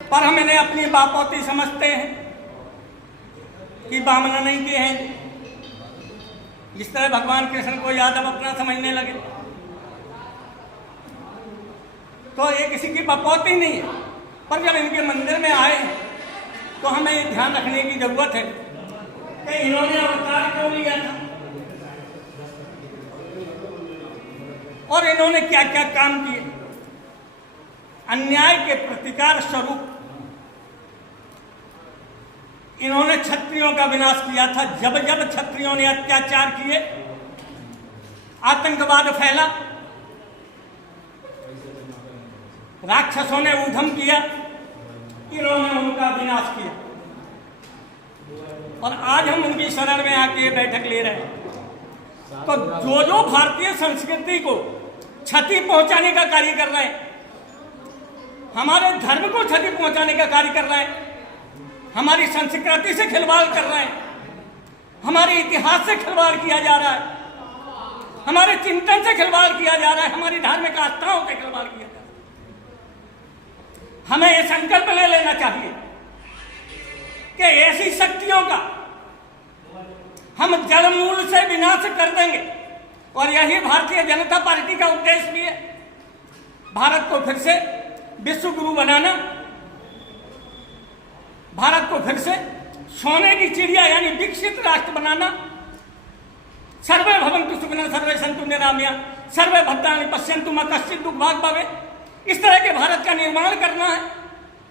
पर हम इन्हें अपनी बापौती समझते हैं कि बामना नहीं के हैं। जिस तरह भगवान कृष्ण को यादव अपना समझने लगे, तो ये किसी की बापौती नहीं है। पर जब इनके मंदिर में आए तो हमें ये ध्यान रखने की जरूरत है कि इन्होंने अवतार क्यों लिया था और इन्होंने क्या क्या काम किए। अन्याय के प्रतिकार स्वरूप इन्होंने क्षत्रियों का विनाश किया था। जब जब क्षत्रियों ने अत्याचार किए, आतंकवाद फैला, राक्षसों ने ऊधम किया, इन्होंने उनका विनाश किया। और आज हम उनकी शरण में आके बैठक ले रहे हैं। तो जो जो भारतीय संस्कृति को क्षति पहुंचाने का कार्य कर रहे हैं, हमारे धर्म को क्षति पहुंचाने का कार्य कर रहे हैं, हमारी संस्कृति से खिलवाड़ कर रहे हैं, हमारे इतिहास से खिलवाड़ किया जा रहा है, हमारे चिंतन से खिलवाड़ किया जा रहा है, हमारी धार्मिक आस्थाओं से खिलवाड़ किया जा रहा है। हमें यह संकल्प ले लेना चाहिए कि ऐसी शक्तियों का हम जड़मूल से विनाश कर देंगे। और यही भारतीय जनता पार्टी का उद्देश्य भी है, भारत को फिर से विश्व गुरु बनाना, भारत को फिर से सोने की चिड़िया यानी विकसित राष्ट्र बनाना। सर्वे भवन्तु सुखिनः सर्वे सन्तु निरामया सर्वे भद्राणि पश्यन्तु मा कश्चित् दुःखभाग् भवेत्। इस तरह के भारत का निर्माण करना है।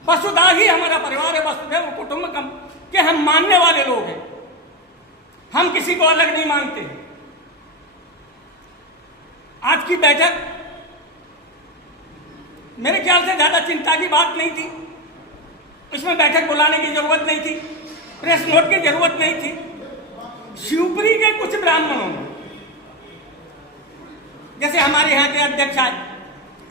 वसुधा ही हमारा परिवार है, वसुधैव कुटुम्बकम के हम मानने वाले लोग हैं, हम किसी को अलग नहीं मानते। आज की बैठक मेरे ख्याल से ज्यादा चिंता की बात नहीं थी, इसमें बैठक बुलाने की जरूरत नहीं थी, प्रेस नोट की जरूरत नहीं थी। शिवपुरी के कुछ ब्राह्मणों ने, जैसे हमारे यहाँ के अध्यक्ष आए,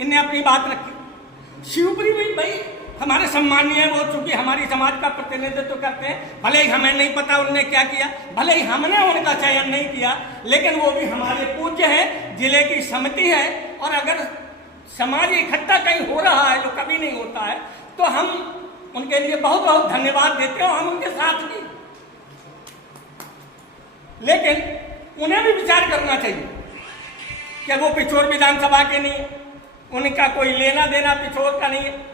इनने अपनी बात रखी। शिवपुरी भी भाई हमारे सम्मानीय है, वो चूंकि हमारी समाज का प्रतिनिधित्व करते हैं, भले ही हमें नहीं पता उनने क्या किया, भले ही हमने उनका चयन नहीं किया, लेकिन वो भी हमारे पूज्य हैं, जिले की समिति है। और अगर समाज इकट्ठा कहीं हो रहा है जो कभी नहीं होता है, तो हम उनके लिए बहुत बहुत धन्यवाद देते हैं, हम उनके साथ भी। लेकिन उन्हें भी विचार करना चाहिए कि वो पिछोर विधानसभा के नहीं है, उनका कोई लेना देना पिछोर का नहीं है।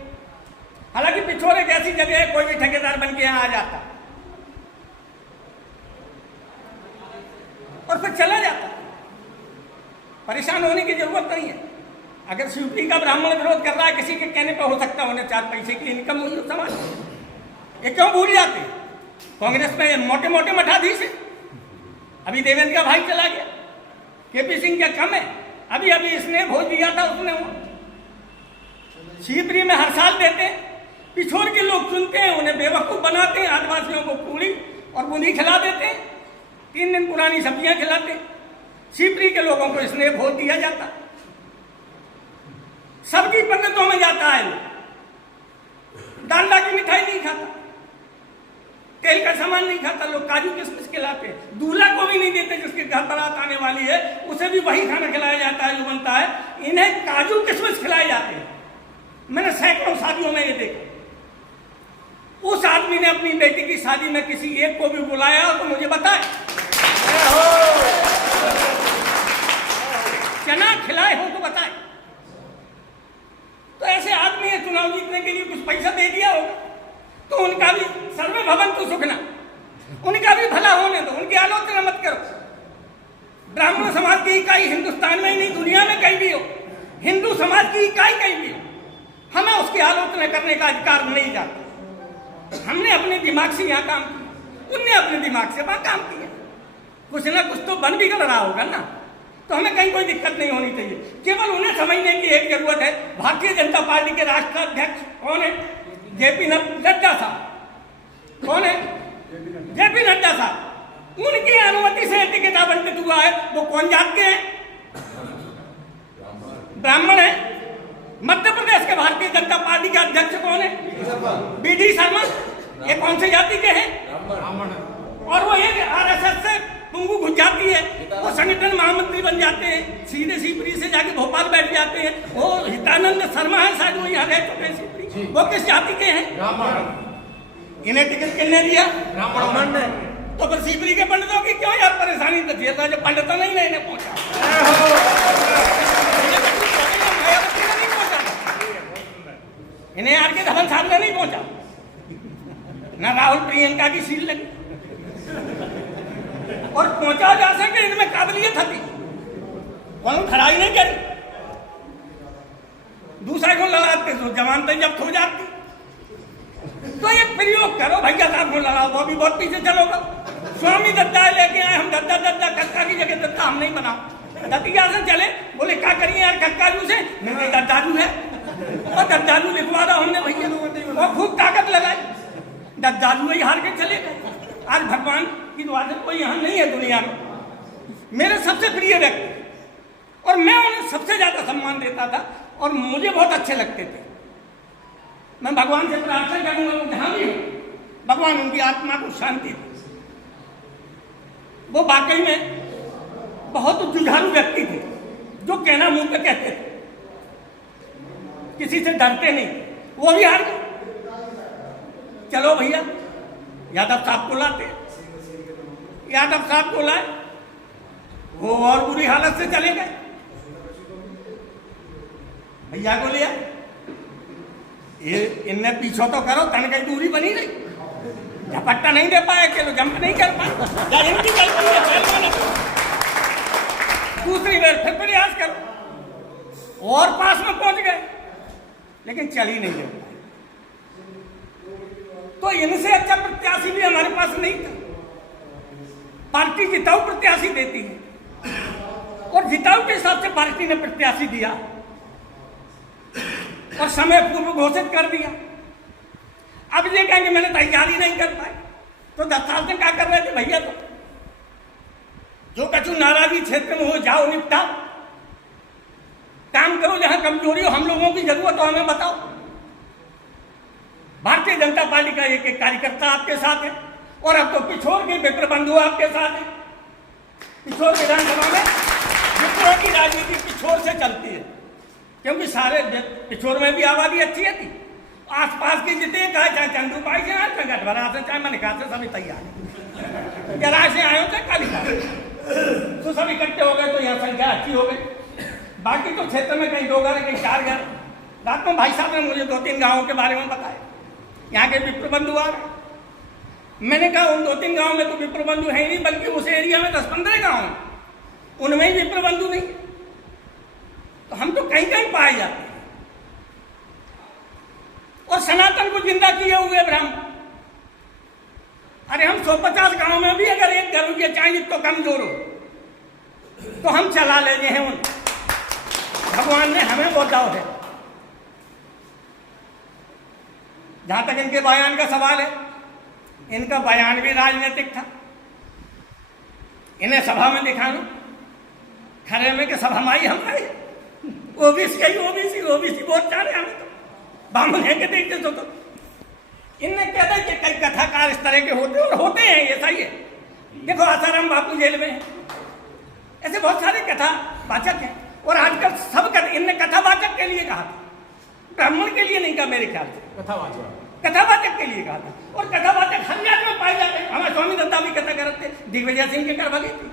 हालांकि पिछोर एक ऐसी जगह है, कोई भी ठेकेदार बन के यहाँ आ जाता और फिर चला जाता, परेशान होने की जरूरत नहीं है। अगर शिवपुरी का ब्राह्मण विरोध कर रहा है, किसी के कहने पर हो सकता है उन्हें 4 पैसे की इनकम हुई समाज, ये क्यों भूल जाते? कांग्रेस में मोटे मोटे मठाधीश है, अभी देवेंद्र का भाई चला गया, केपी सिंह क्या कम है, अभी अभी इसने भोज दिया था उसने। वो शिवपुरी में हर साल देते हैं, पिछोर के लोग चुनते हैं, उन्हें बेवकूफ बनाते हैं, आदिवासियों को पूरी और बूंदी खिला देते हैं, 3 दिन पुरानी सब्जियां खिलाते हैं। शिवपुरी के लोगों को इसलिए भोज दिया जाता, सबकी पंडितों में जाता है, डालडा की मिठाई नहीं खाता, तेल का सामान नहीं खाता, लोग काजू किशमिश खिलाते हैं। दूल्हा को भी नहीं देते, जिसके घर बारात आने वाली है उसे भी वही खाना खिलाया जाता है जो बनता है, इन्हें काजू किशमिश खिलाए जाते हैं। मैंने सैकड़ों शादियों में ये देखा। उस आदमी ने अपनी बेटी की शादी में किसी एक को भी बुलाया तो मुझे बताए, चना खिलाए हो तो बताए। तो ऐसे आदमी है, चुनाव जीतने के लिए कुछ पैसा दे दिया होगा, तो उनका भी सर्वे भवन्तु सुखिनः, उनका भी भला होने दो, उनकी आलोचना मत करो। ब्राह्मण समाज की इकाई हिंदुस्तान में ही नहीं दुनिया में कहीं भी हो, हिंदू समाज की इकाई कहीं भी हो, हमें उसकी आलोचना करने का अधिकार नहीं जाता। हमने अपने दिमाग से यहाँ काम किया, उनने अपने दिमाग से वहां काम किया, कुछ ना कुछ तो बन भी कर रहा होगा ना, तो हमें कहीं कोई दिक्कत नहीं होनी चाहिए। केवल उन्हें समझने की एक जरूरत है, भारतीय जनता पार्टी के राष्ट्राध्यक्ष कौन है? जेपी नड्डा साहब। कौन है? जेपी नड्डा साहब। उनकी अनुमति से टिकट आवंटित हुआ है। वो कौन जात के हैं? ब्राह्मण है। मध्य प्रदेश के भारतीय जनता पार्टी के अध्यक्ष कौन है? BD शर्मा। ये कौन सी जाति के हैं? और वो एक RSS से पुंगू घुस जाती है, वो संगठन महामंत्री बन जाते हैं, सीधे सीपरी से जाके भोपाल बैठ जाते हैं। वो हितानंद शर्मा है शायद, वो यहाँ रह चुके हैं सीपरी, वो किस जाति के हैं? इन्हें टिकट किसने दिया? ब्राह्मण ने। तो फिर सीपरी के पंडितों की क्यों यार परेशानी थी? जो पंडित नहीं ना इन्हें पहुंचा, इन्हें आर के धवन साहब ने नहीं पहुंचा, ना राहुल प्रियंका की सील लगी, और पहुंचा जा सके इनमें काबिलियत थी, कौन खड़ाई नहीं करी। दूसरे को लड़ाते तो जमानतें जब्त हो जाती। तो एक प्रयोग करो भैया साहब को लड़ाओ, वो भी बहुत पीछे चलोगा। स्वामी दत्ता लेके आए हम, दत्ता दत्ता कक्का की जगह दत्ता हम नहीं बनाओ। दतिया से चले, बोले क्या करिए यार कक्काजू से, नहीं दत्ताजू है, और दत्ताजू लिखवा दो हमने भैया, वो खूब ताकत लगाई, दत्ताजू ही हार के चले गए। आज भगवान की दुआ से कोई यहाँ नहीं है दुनिया में, मेरे सबसे प्रिय व्यक्ति, और मैं उन्हें सबसे ज्यादा सम्मान देता था और मुझे बहुत अच्छे लगते थे। मैं भगवान से प्रार्थना करूंगा वो जहां भी हो, भगवान उनकी आत्मा को शांति दे। वो वाकई में बहुत जुझारू व्यक्ति थे, जो कहना मुंह पे कहते थे, किसी से डरते नहीं। वो भी हार गए, चलो भैया यादव साहब को लाते, यादव साहब को लाए, वो और बुरी हालत से चले गए। भैया को लिया, ये इनने पीछो तो करो, तन की दूरी बनी रही, झपट्टा नहीं दे पाए, चलो जंप नहीं कर पाए, इनकी गलती है। दूसरी बार फिर प्रयास करो, और पास में पहुंच गए, लेकिन चल ही नहीं दे पाए। तो इनसे अच्छा प्रत्याशी भी हमारे पास नहीं था। पार्टी जिताऊ प्रत्याशी देती है, और जिताऊ के हिसाब से पार्टी ने प्रत्याशी दिया और समय पूर्व घोषित कर दिया। अब ये कहेंगे मैंने तैयारी नहीं कर पाई, तो 10 साल से क्या कर रहे थे भैया? तो जो कछु नाराजगी क्षेत्र में हो जाओ निपटाओ, काम करो, जहां कमजोरी हो, हम लोगों की जरूरत हो हमें बताओ। भारतीय जनता पार्टी का एक एक कार्यकर्ता आपके साथ है, और अब तो पिछोर के विप्र बंधु आपके साथ है। पिछोर विधानसभा में विप्रों की राजनीति पिछोर से चलती है, क्योंकि सारे पिछोर में भी आबादी अच्छी थी। आसपास के जितने कहा, चाहे चंद्रूपाई से आए, चाहे गठबरा से, चाहे मनिका से, सभी तैयार, जरा से आए हो चाहे कालिका, तो सब इकट्ठे हो गए, तो यहाँ संख्या अच्छी हो गई। बाकी तो क्षेत्र में कहीं 2 घर, कहीं 4 घर। रात में भाई साहब ने मुझे 2-3 गाँवों के बारे में बताया, यहाँ के विप्र बंधु आ रहे। मैंने कहा उन 2-3 गाँव में तो विप्र बंधु है नहीं, बल्कि उस एरिया में 10-15 गाँव हैं, उनमें ही विप्र बंधु नहीं। तो हम तो कहीं कहीं पाए जाते हैं। और सनातन को जिंदा किए हुए ब्राह्मण, अरे हम 150 गांव में भी अगर एक घर रुपये चाहिए तो कमजोर हो, तो हम चला लेते हैं उन। भगवान ने हमें बहुत दाव है। जहां तक इनके बयान का सवाल है, इनका बयान भी राजनीतिक था। इन्हें सभा में दिखाना, खरे में कि सभा माई हमारी ओबीसी बहुत चाह रहे हमें, तो बामन है के देखते तो इनने कहते कि कई कथाकार इस तरह के होते और होते हैं, ये सही है। देखो आसाराम बापू जेल में है, ऐसे बहुत सारे कथावाचक हैं। और आजकल सब इनने कथावाचक के लिए कहा था, ब्राह्मण के लिए नहीं कहा मेरे ख्याल से, कथावाचक के लिए कहा था। और कथावाचक हर जात में पाए जाते हैं। हमारे स्वामी दत्ता भी कथा करते, दिग्विजय सिंह के करवा गई थी,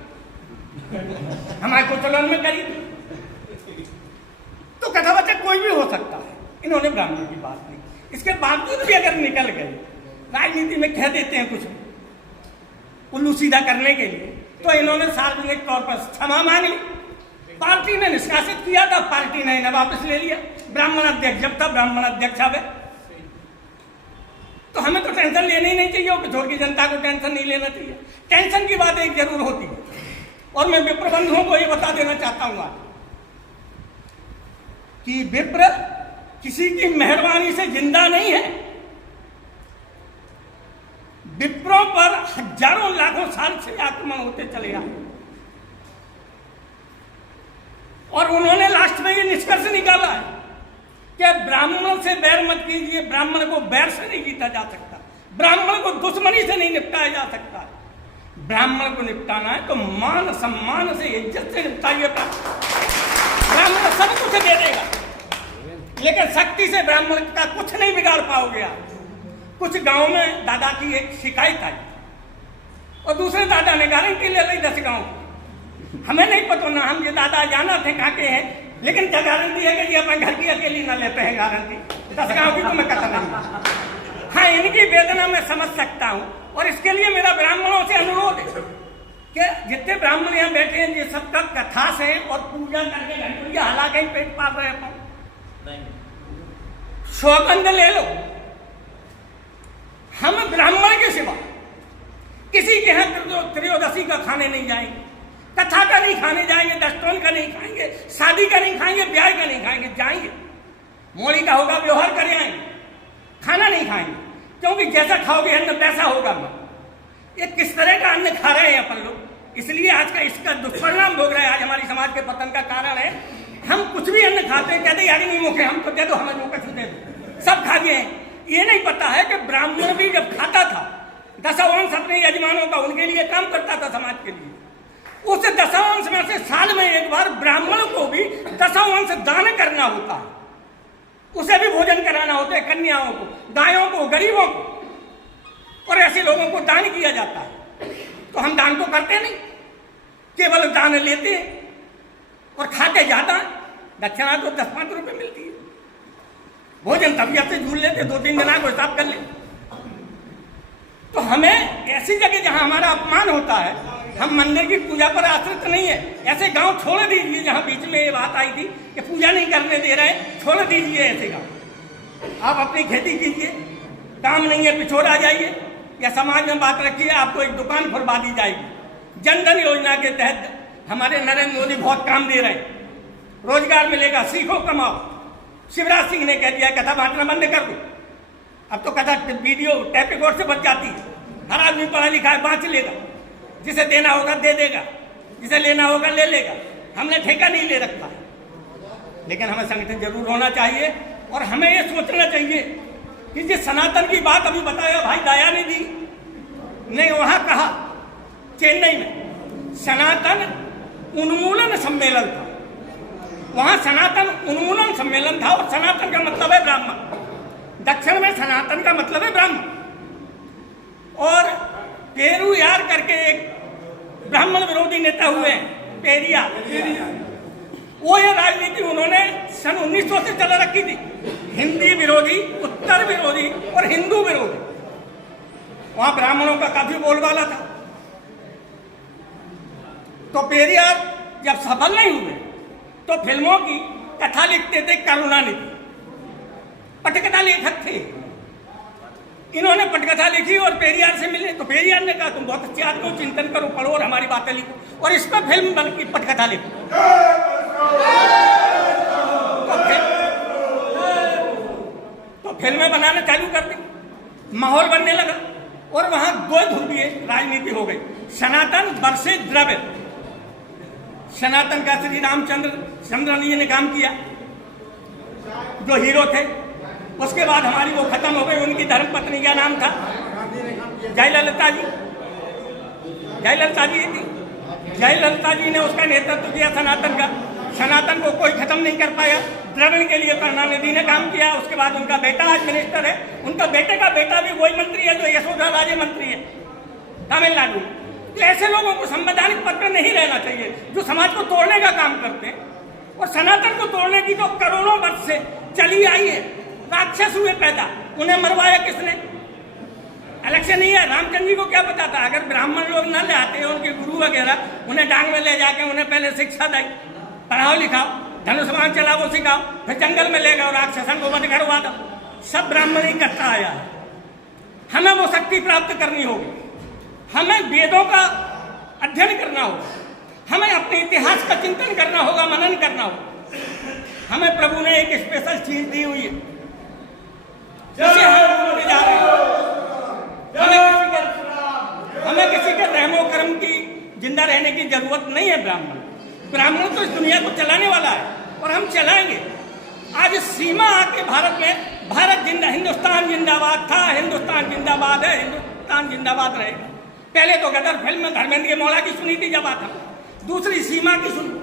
हमारे कोचलन में करी थी। तो कथावाचक कोई भी हो सकता है, इन्होंने ब्राह्मण की बात नहीं। इसके बावजूद भी अगर निकल गए, राजनीति में कह देते हैं कुछ उल्लू सीधा करने के लिए, तो इन्होंने सार्वजनिक तौर पर क्षमा मांगी। पार्टी ने निष्कासित किया था, पार्टी ने इन्हें वापस ले लिया। ब्राह्मण अध्यक्ष जब था, ब्राह्मण अध्यक्ष अब है। तो हमें तो टेंशन लेनी ही नहीं चाहिए, पिछोर की जनता को टेंशन नहीं लेना चाहिए। टेंशन की बात एक जरूर होती है, और मैं विप्र बंधुओं को ये बता देना चाहता हूँ कि विप्र किसी की मेहरबानी से जिंदा नहीं है। विप्रों पर हजारों लाखों साल से आक्रमण होते चले आए, और उन्होंने लास्ट में ये निष्कर्ष निकाला है कि ब्राह्मण से बैर मत कीजिए। ब्राह्मण को बैर से नहीं जीता जा सकता, ब्राह्मण को दुश्मनी से नहीं निपटाया जा सकता। ब्राह्मण को निपटाना है तो मान सम्मान से, इज्जत से निपटाइए। ब्राह्मण सब कुछ दे देगा, लेकिन शक्ति से ब्राह्मण का कुछ नहीं बिगाड़ पाओगे आप। कुछ गांव में दादा की एक शिकायत आई और दूसरे दादा ने गारंटी ले ली 10 गांव। हमें नहीं पता ना, हम ये दादा जाना थे कहाँ के हैं, लेकिन क्या गारंटी है कि ये अपने घर की अकेली ना लेते हैं गारंटी। 10 गांव की तो मैं कहता नहीं। हाँ, इनकी वेदना मैं समझ सकता हूँ और इसके लिए मेरा ब्राह्मणों से अनुरोध है कि जितने ब्राह्मण यहाँ बैठे हैं ये सबका कथा से और पूजा करके घंटुरिया हालांकि ही पेट पाल रहे हैं। सौगंध ले लो, हम ब्राह्मण के सिवा किसी के यहाँ त्रयोदशी का खाने नहीं जाएंगे, कथा का नहीं खाने जाएंगे, दस्तों का नहीं खाएंगे, शादी का नहीं खाएंगे, ब्याह का नहीं खाएंगे। जाएंगे मोड़ी का होगा, व्यवहार करे आएंगे, खाना नहीं खाएंगे, क्योंकि जैसा खाओगे अन्न वैसा होगा। ये किस तरह का अन्न खा रहे हैं अपन लोग, इसलिए आज का इसका दुष्परिणाम भोग रहे हैं। आज हमारी समाज के पतन का कारण है, हम कुछ भी अन्न खाते हैं, कहते यार नहीं मुखे, हम तो दे दो, हमें मुखे दे दो, सब खा गए हैं। ये नहीं पता है कि ब्राह्मण भी जब खाता था, दशावंश अपने यजमानों का उनके लिए काम करता था समाज के लिए, उस दशावंश में से साल में एक बार ब्राह्मण को भी दशावंश दान करना होता है, उसे भी भोजन कराना होता है, कन्याओं को, गायों को, गरीबों को, और ऐसे लोगों को दान किया जाता है। तो हम दान तो करते नहीं, केवल दान लेते हैं और खाते जाता है। दक्षिणा तो 10-5 रुपए मिलती है, भोजन तबियत से झूल लेते, 2-3 दिन को हिसाब कर ले। तो हमें ऐसी जगह जहां हमारा अपमान होता है, हम मंदिर की पूजा पर आश्रित नहीं है। ऐसे गांव छोड़ दीजिए जहां बीच में ये बात आई थी कि पूजा नहीं करने दे रहे, छोड़ दीजिए ऐसे गांव। आप अपनी खेती कीजिए, काम नहीं है पिछोड़ा जाइए, या समाज में बात रखिए, आपको एक दुकान खुलवा दी जाएगी। जनधन योजना के तहत हमारे नरेंद्र मोदी बहुत काम दे रहे हैं, रोजगार मिलेगा, सीखो कमाओ। शिवराज सिंह ने कह दिया कथा बांटना बंद कर दो, अब तो कथा वीडियो टैप रिकॉर्ड से बच जाती है। हर आदमी पढ़ा लिखा है, बांट लेगा, जिसे देना होगा दे देगा, जिसे लेना होगा ले लेगा। हमने ठेका नहीं ले रखा, लेकिन हमें संगठन जरूर होना चाहिए और हमें ये सोचना चाहिए कि जिस सनातन की बात अभी बताया भाई दयानिधि ने, वहां कहा चेन्नई में सनातन उन्मूलन सम्मेलन था, वहां सनातन उन्मूलन सम्मेलन था और सनातन का मतलब है ब्राह्मण। दक्षिण में सनातन का मतलब है ब्राह्मण। और पेरुयार करके एक ब्राह्मण विरोधी नेता हुए हैं, पेरियार, वो ये राजनीति उन्होंने सन 1900 से चला रखी थी, हिंदी विरोधी, उत्तर विरोधी और हिंदू विरोधी। वहां ब्राह्मणों का काफी बोलबाला था। तो पेरियार जब सफल नहीं हुए तो फिल्मों की कथा लिखते थे करुणानिधि, पटकथा लेखक थे। इन्होंने पटकथा लिखी और पेरियार से मिले, तो पेरियार ने कहा तुम बहुत अच्छे आदमी हो, चिंतन करो, पढ़ो और हमारी बातें लिखो और इस पर फिल्म बन की पटकथा लिखो। तो फिल्में बनाना चालू कर दी, माहौल बनने लगा और वहां 2 ध्रुवीय राजनीति हो गई, सनातन वर्सेस द्रविड़। सनातन का श्री रामचंद्र जी ने काम किया, जो हीरो थे। उसके बाद हमारी वो खत्म हो गई, उनकी धर्मपत्नी का नाम था जयललिता जी। जयललिता जी थी, जयललिता जी ने उसका नेतृत्व किया सनातन का। सनातन को कोई खत्म नहीं कर पाया। द्रविड़ के लिए करुणानिधि ने काम किया। उसके बाद उनका बेटा आज मिनिस्टर है, उनका बेटे का बेटा भी वही मंत्री है जो यशोधरा राजे मंत्री है तमिलनाडु। तो ऐसे लोगों को संवैधानिक पद पर नहीं रहना चाहिए जो समाज को तोड़ने का काम करते हैं। और सनातन को तोड़ने की तो करोड़ों वर्ष से चली आई है। राक्षस हुए पैदा, उन्हें मरवाया किसने? इलेक्शन नहीं है। रामचंद्र जी को क्या पता था? अगर ब्राह्मण लोग न ले आते, उनके गुरु वगैरह, उन्हें डांग में ले जाके उन्हें पहले शिक्षा दी, पढ़ाओ लिखाओ, धनुष्मान चलाओ सिखाओ, फिर जंगल में ले गए और राक्षसन को बंद करवा दो। सब ब्राह्मण ही करता आया है। हमें वो शक्ति प्राप्त करनी होगी, हमें वेदों का अध्ययन करना होगा, हमें अपने इतिहास का चिंतन करना होगा, मनन करना होगा। हमें प्रभु ने एक स्पेशल चीज दी हुई है जिसे हम ले जा रहे हैं। हमें किसी के रहमो कर्म की जिंदा रहने की जरूरत नहीं है। ब्राह्मण तो इस दुनिया को चलाने वाला है और हम चलाएंगे। आज सीमा आके भारत में, भारत जिंदा, हिंदुस्तान जिंदाबाद था, हिंदुस्तान जिंदाबाद है, हिंदुस्तान जिंदाबाद रहेगा। पहले तो गदर फिल्म में धर्मेंद्र के मौला की सुनी थी जब आता, दूसरी सीमा की सुनी।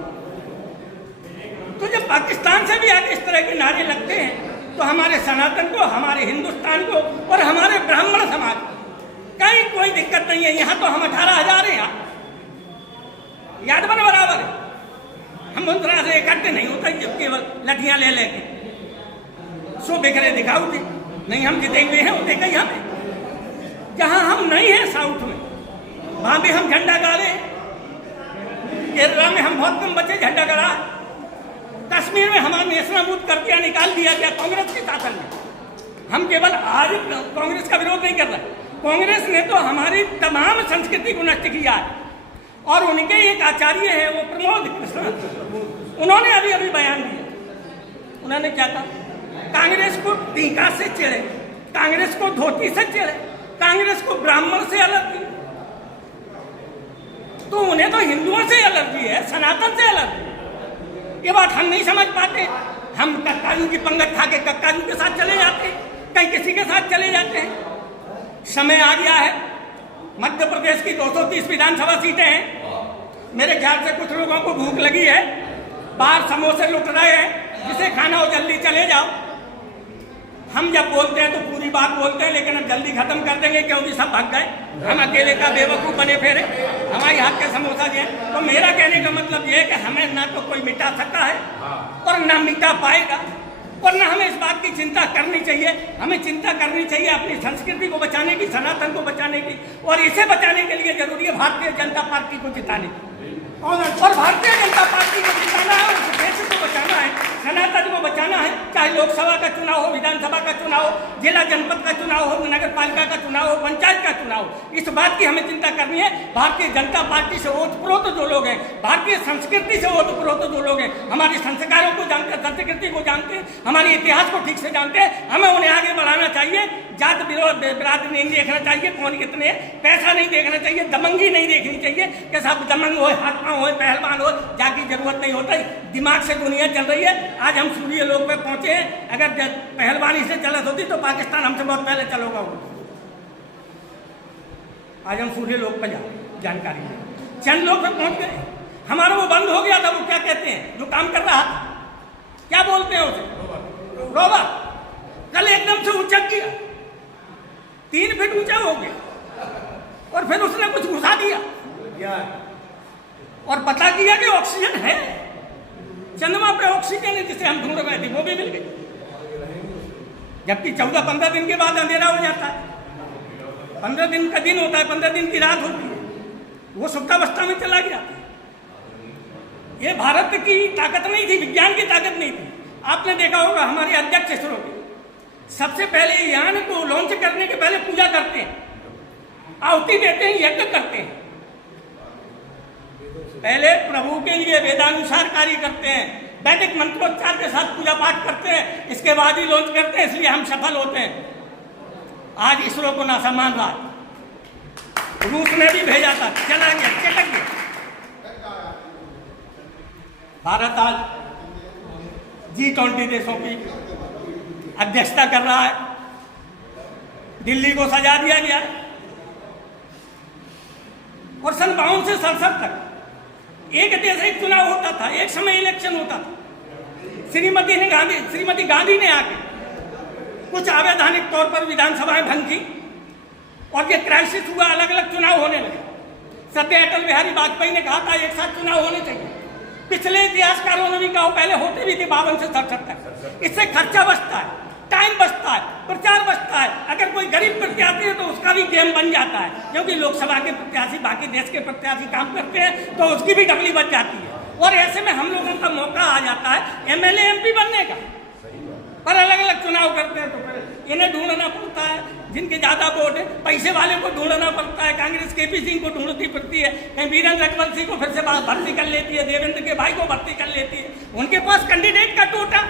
तो जब पाकिस्तान से भी आगे इस तरह के नारे लगते हैं तो हमारे सनातन को, हमारे हिंदुस्तान को और हमारे ब्राह्मण समाज कहीं कोई दिक्कत नहीं है। यहाँ तो हम 18,000 हैं, यहाँ याद बन बराबर है। हम उस तरह से इकट्ठे नहीं होते जब केवल लठियां ले लेके सो बिखरे दिखाऊ थी। नहीं, हम जिते हुए हैं उतने कहीं हमें। जहाँ हम नहीं हैं साउथ में, वहां भी हम झंडा गाड़े। केरला में हम बहुत कम बचे झंडा गड़ा। कश्मीर में हमारा नेस्तनाबूद करके निकाल दिया गया कांग्रेस के शासन में। हम केवल आज कांग्रेस का विरोध नहीं कर रहे, कांग्रेस ने तो हमारी तमाम संस्कृति को नष्ट किया है। और उनके एक आचार्य हैं, वो प्रमोद कृष्ण, उन्होंने अभी अभी बयान दिया। उन्होंने क्या कहा? कांग्रेस को टीका से चिढ़े, कांग्रेस को धोती से चिढ़े, कांग्रेस को ब्राह्मण से एलर्जी। तो उन्हें तो हिंदुओं से एलर्जी है, सनातन से एलर्जी। ये बात हम नहीं समझ पाते। हम कक्कारू की पंगत खा के कक्कारू के साथ चले जाते हैं, कहीं किसी के साथ चले जाते हैं। समय आ गया है, मध्य प्रदेश की 230 विधानसभा सीटें हैं। मेरे ख्याल से कुछ लोगों को भूख लगी है, बाहर समोसे लुट रहे हैं, जिसे खाना हो जल्दी चले जाओ। हम जब बोलते हैं तो पूरी बात बोलते हैं, लेकिन अब जल्दी खत्म कर देंगे क्योंकि सब भाग गए। हम अकेले का बेवकूफ बने फेरे, हमारी हाथ के समोसा दिए। तो मेरा कहने का मतलब ये है कि हमें ना तो कोई मिटा सकता है और ना मिटा पाएगा, और ना हमें इस बात की चिंता करनी चाहिए। हमें चिंता करनी चाहिए अपनी संस्कृति को बचाने की, सनातन को बचाने की, और इसे बचाने के लिए जरूरी है भारतीय जनता पार्टी को जिताने की। और भारतीय जनता पार्टी को जिताना है, उस देश को बचाना है, सनातन को बचाना है। चाहे लोकसभा का चुनाव हो, विधानसभा का चुनाव हो, जिला जनपद का चुनाव हो, नगर पालिका का चुनाव हो, पंचायत का चुनाव हो, इस बात की हमें चिंता करनी है। भारतीय जनता पार्टी से ओतप्रोत जो लोग हैं, भारतीय संस्कृति से ओतप्रोत जो लोग हैं, हमारे संस्कारों को जानते हैं, संस्कृति को जानते हैं, हमारे इतिहास को ठीक से जानते हैं, हमें उन्हें आगे बढ़ाना चाहिए। जात बिरादरी नहीं देखना चाहिए, कौन कितने, पैसा नहीं देखना चाहिए, दमंगी नहीं देखनी चाहिए कि सब दमंग हो, हाथ पांव हो, पहलवान हो, जाकी जरूरत नहीं होता। दिमाग से दुनिया चल रही है। आज हम सूर्य लोक पे पहुंचे हैं। अगर पहलवानी से चलत होती तो पाकिस्तान हमसे बहुत पहले चलोगा। आज हम सूर्य लोक पे जानकारी है, चंद लोग पे पहुंच गए। हमारा वो बंद हो गया था, वो क्या कहते हैं जो काम कर रहा था, क्या बोलते हैं उसे? रोबा। कल एकदम से उचक गया, 3 फीट ऊंचा हो गया, और फिर उसने कुछ घुसा दिया और पता किया कि ऑक्सीजन है। चंद्रमा पे ऑक्सीजन है जिसे हम ढूंढ रहे थे, वो भी मिल गई। जबकि 14-15 दिन के बाद अंधेरा हो जाता है। 15 दिन का दिन होता है, 15 दिन की रात होती है, वो सुप्तावस्था में चला गया। ये भारत की ताकत नहीं थी, विज्ञान की ताकत नहीं थी। आपने देखा होगा हमारे अध्यक्ष इसरो के सबसे पहले यान को लॉन्च करने के पहले पूजा करते हैं, आहुति देते हैं, यज्ञ करते हैं। पहले प्रभु के लिए वेदानुसार कार्य करते हैं, वैदिक मंत्रोच्चार के साथ पूजा पाठ करते हैं, इसके बाद ही लॉन्च करते हैं, इसलिए हम सफल होते हैं। आज इसरो को नासा मान रहा है, रूस ने भी भेजा था, चला गया, चटक गया। भारत आज G20 देशों की अध्यक्षता कर रहा है। दिल्ली को सजा दिया गया, और सन 52 से 67 तक एक देश एक चुनाव होता था, एक समय इलेक्शन होता था। श्रीमती गांधी ने आके कुछ अवैधानिक तौर पर विधानसभाएं भंग की, और ये क्राइसिस हुआ, अलग अलग चुनाव होने लगे। सत्य अटल बिहारी वाजपेयी ने कहा था एक साथ चुनाव होने चाहिए। पिछले इतिहासकारों ने भी कहा, पहले होते भी थे 52 से 67 तक। इससे खर्चा बचता है, टाइम बचता है, प्रचार बचता है। अगर कोई गरीब प्रत्याशी है तो उसका भी गेम बन जाता है, क्योंकि लोकसभा के प्रत्याशी बाकी देश के प्रत्याशी काम करते हैं तो उसकी भी डबली बच जाती है। और ऐसे में हम लोगों का मौका आ जाता है MLA MP बनने का। पर अलग अलग चुनाव करते हैं तो फिर इन्हें ढूंढना पड़ता है, जिनके ज्यादा वोट है, पैसे वाले को ढूंढना पड़ता है। कांग्रेस KP सिंह को ढूंढती पड़ती है, कहीं वीरेंद्र रघुवंशी को फिर से भर्ती कर लेती है, देवेंद्र के भाई को भर्ती कर लेती है। उनके पास कैंडिडेट का टोटा।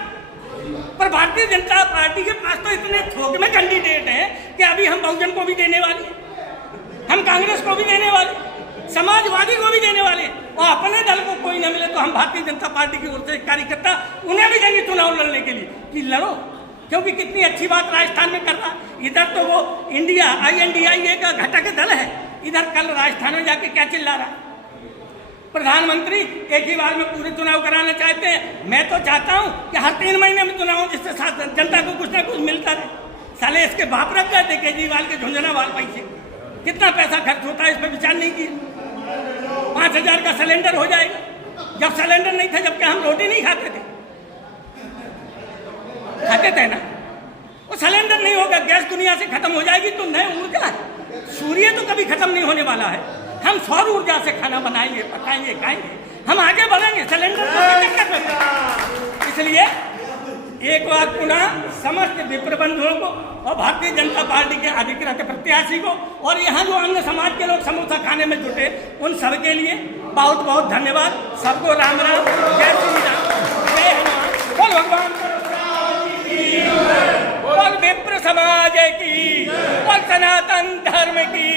पर भारतीय जनता पार्टी के पास तो इतने थोक में कैंडिडेट हैं कि अभी हम बहुजन को भी देने वाले, हम कांग्रेस को भी देने वाले, समाजवादी को भी देने वाले, और अपने दल को कोई न मिले तो हम भारतीय जनता पार्टी की ओर से कार्यकर्ता उन्हें भी देंगे चुनाव लड़ने के लिए कि लड़ो। क्योंकि कितनी अच्छी बात राजस्थान में कर रहा। इधर तो वो इंडिया INDIA का घटक दल है, इधर कल राजस्थान में जाके क्या चिल्ला रहा? प्रधानमंत्री एक ही बार में पूरे चुनाव कराना चाहते हैं। मैं तो चाहता हूं कि हर 3 महीने में चुनाव, जिससे जनता को कुछ ना कुछ मिलता रहे। साले इसके बाप रख गए थे केजरीवाल के झुंझुनवाल पैसे। कितना पैसा खर्च होता है इस पर विचार नहीं किया। 5,000 का सिलेंडर हो जाएगा, जब सिलेंडर नहीं था, जबकि हम रोटी नहीं खाते थे ना। वो सिलेंडर नहीं होगा, गैस दुनिया से खत्म हो जाएगी तो नए ऊर्जा, सूर्य तो कभी खत्म नहीं होने वाला है। हम सौर ऊर्जा से खाना बनाएंगे, पकाएंगे, खाएंगे, हम आगे बढ़ेंगे। सिलेंडर तो इसलिए एक बार पुनः समस्त विप्र बंधुओं को और भारतीय जनता पार्टी के अधिकृत प्रत्याशी को और यहाँ जो अन्य समाज के लोग समोसा खाने में जुटे, उन सबके लिए बहुत बहुत धन्यवाद। सबको राम राम, जय श्री राम, जय हनुमान, बोल भगवान, बोल विप्र समाज की, बोल सनातन धर्म की।